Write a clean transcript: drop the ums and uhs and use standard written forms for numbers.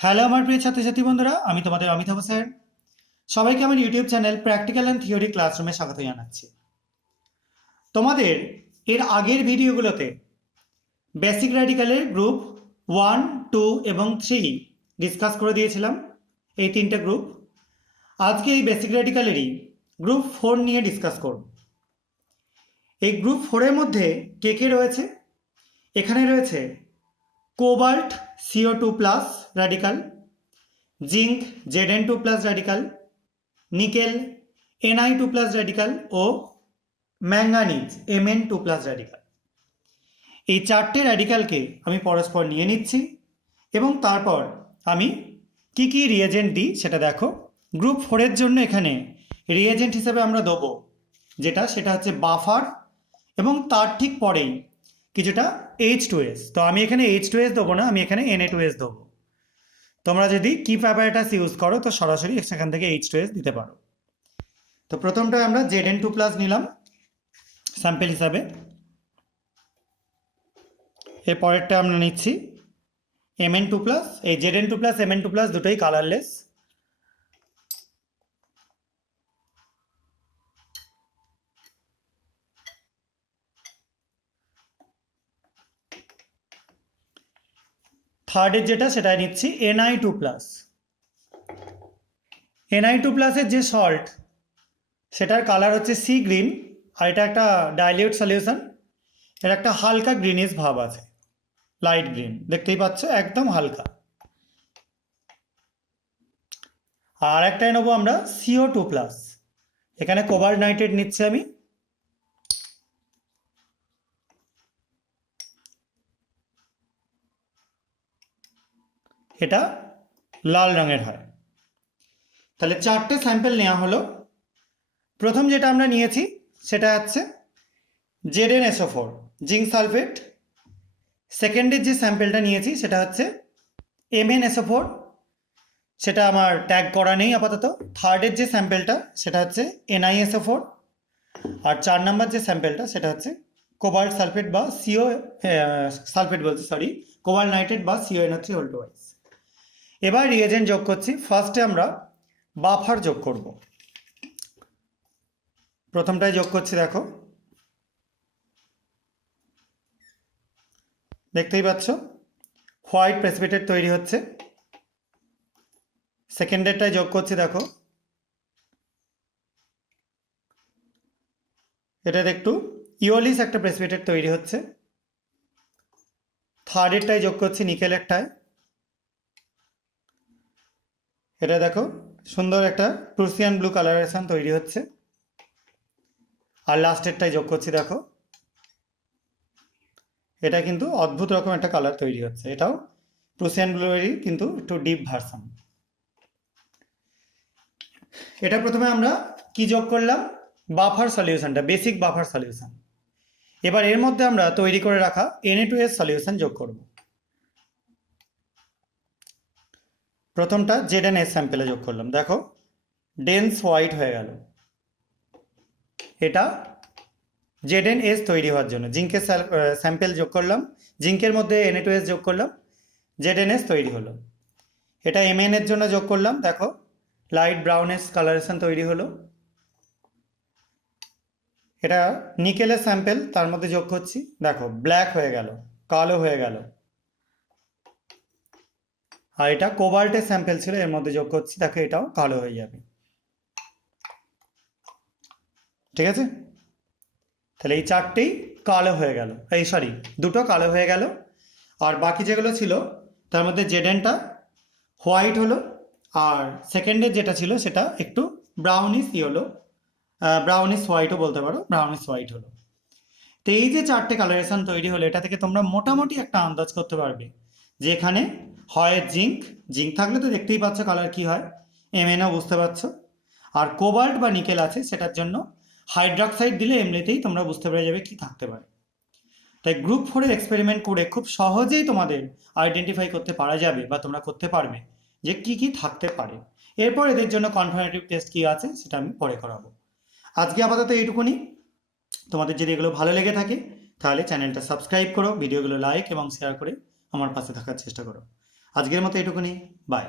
Hello আমার প্রিয় ছাত্রছাত্রী বন্ধুরা, আমি তোমাদের অমিতাভ স্যার। সবাইকে আমার YouTube channel practical and theory ক্লাসরুমে স্বাগত জানাচ্ছি। তোমাদের এর আগের ভিডিওগুলোতে বেসিক র্যাডিক্যালের গ্রুপ 1, 2 এবং 3 ডিসকাস করে দিয়েছিলাম, এই তিনটে গ্রুপ। আজকে এই বেসিক র্যাডিক্যালেরই গ্রুপ 4 নিয়ে ডিসকাস করব। এই গ্রুপ 4-এর মধ্যে কে কে রয়েছে? এখানে রয়েছে cobalt CO2 plus radical, zinc Zn2 plus radical, nickel Ni2 plus radical ও ম্যাঙ্গানিজ Mn2 প্লাস র্যাডিক্যাল। এই চারটে র্যাডিক্যালকে আমি পরস্পর নিয়ে নিচ্ছি এবং তারপর আমি কি কি রিয়েজেন্ট দিই সেটা দেখো। গ্রুপ 4-এর জন্য এখানে রিয়েজেন্ট হিসেবে আমরা দেবো সেটা হচ্ছে বাফার, এবং তার ঠিক পরেই কিছুটা H2S। তো আমি এখানে H2S দেবো না, আমি এখানে Na2S দেবো। তোমরা যদি কিপ অ্যাপারেটাস ইউজ করো তো সরাসরি সেখান থেকে H2S দিতে পারো। তো প্রথমটা আমরা Zn2 প্লাস নিলাম স্যাম্পেল হিসাবে, এর পরেরটা আমরা নিচ্ছি Mn2 প্লাস। এই Zn2 প্লাস Mn2 প্লাস দুটোই কালারলেস। থার্ডের যেটা সেটা নিচ্ছি Ni2 প্লাস। Ni2 প্লাসের যে সল্ট সেটার কালার হচ্ছে সি গ্রিন, আর এটা একটা ডাইলিউট সলিউশন। এর একটা হালকা গ্রিনিশ ভাব আছে, লাইট গ্রিন, দেখতেই পাচ্ছ, একদম হালকা। আর একটাই নেবো আমরা CO2 প্লাস। এখানে কোবাল্ট নাইট্রেট নিচ্ছি আমি। এটা লাল রঙের হয়। তাহলে চারটে স্যাম্পেল নেওয়া হলো। প্রথম যেটা আমরা নিয়েছি সেটা হচ্ছে ZnSO4 জিঙ্ক সালফেট। সেকেন্ডের যে স্যাম্পেলটা নিয়েছি সেটা হচ্ছে MnSO4, সেটা আমার ট্যাগ করা নেই আপাতত। থার্ডের যে স্যাম্পেলটা সেটা হচ্ছে NiSO4, আর 4 নম্বর যে স্যাম্পেলটা সেটা হচ্ছে কোবাল্ট সালফেট বা CO সালফেট বলছি, সরি, কোবাল্ট নাইট্রেট বা CONO3 2। এবার রিয়েজেন্ট যোগ করছি। ফার্স্টে আমরা বাফার যোগ করব। প্রথমটাই যোগ করছি, দেখো, দেখতেই পাচ্ছ হোয়াইট প্রেসিপিটেট তৈরি হচ্ছে। সেকেন্ডেরটাই যোগ করছি, দেখো, এটার একটু ইওলিস একটা প্রেসিপিটেট তৈরি হচ্ছে। থার্ডেরটাই যোগ করছি নিকেলেরটায়, এটা দেখো সুন্দর একটা প্রুসিয়ান ব্লু কালারেশন তৈরি হচ্ছে। আর লাস্টেরটাই যোগ করছি, দেখো, এটা কিন্তু অদ্ভুত রকম একটা কালার তৈরি হচ্ছে। এটাও প্রুসিয়ান ব্লুয়েরই কিন্তু একটু ডিপ ভার্সন। এটা প্রথমে আমরা কি যোগ করলাম? বাফার সলিউশনটা, বেসিক বাফার সলিউশন। এবার এর মধ্যে আমরা তৈরি করে রাখা Na2S সলিউশন যোগ করব। প্রথমটা ZnS স্যাম্পেলে যোগ করলাম, দেখো ডেন্স হোয়াইট হয়ে গেল। এটা ZnS তৈরি হওয়ার জন্য জিঙ্কের স্যাম্পেল যোগ করলাম, জিঙ্কের মধ্যে Na2S যোগ করলাম, ZnS তৈরি হলো। এটা Mn এর জন্য যোগ করলাম, দেখো লাইট ব্রাউনেস কালারেশন তৈরি হলো। এটা নিকেলের স্যাম্পেল, তার মধ্যে যোগ করছি, দেখো ব্ল্যাক হয়ে গেল, কালো হয়ে গেল। আর এটা কোবাল্টের স্যাম্পেল ছিল, এর মধ্যে যোগ করছি, দেখো এটাও কালো হয়ে যাবে। ঠিক আছে, তাহলে এই চারটেই কালো হয়ে গেল, এই সরি দুটো কালো হয়ে গেল। আর বাকি যেগুলো ছিল তার মধ্যে Znটা হোয়াইট হলো, আর সেকেন্ডের যেটা ছিল সেটা একটু ব্রাউনিশ হলো, ব্রাউনিশ হোয়াইটও বলতে পারো, ব্রাউনিশ হোয়াইট হলো। তো এই যে চারটে কালারেশন তৈরি হলো, এটা থেকে তোমরা মোটামুটি একটা আন্দাজ করতে পারবে যে এখানে হয় জিঙ্ক, জিঙ্ক থাকলে তো দেখতেই পাচ্ছ কালার কি হয়, Mnও বুঝতে পারছো, আর কোবাল্ট বা নিকেল আছে, সেটার জন্য হাইড্রক্সাইড দিলে এমনিতেই তোমরা বুঝতে পেরে যাবে কি থাকতে পারে। তাই গ্রুপ 4-এর এক্সপেরিমেন্ট করে খুব সহজেই তোমাদের আইডেন্টিফাই করতে পারা যাবে বা তোমরা করতে পারবে যে কি কি থাকতে পারে। এরপর এদের জন্য কনফার্মেটিভ টেস্ট কি আছে সেটা আমি পরে করাবো। আজকে আপাতত এইটুকুনি। তোমাদের যদি এগুলো ভালো লেগে থাকে তাহলে চ্যানেলটা সাবস্ক্রাইব করো, ভিডিওগুলো লাইক এবং শেয়ার করে আমার পাশে থাকার চেষ্টা করো। আজকের মতো এটুকুনি, বাই।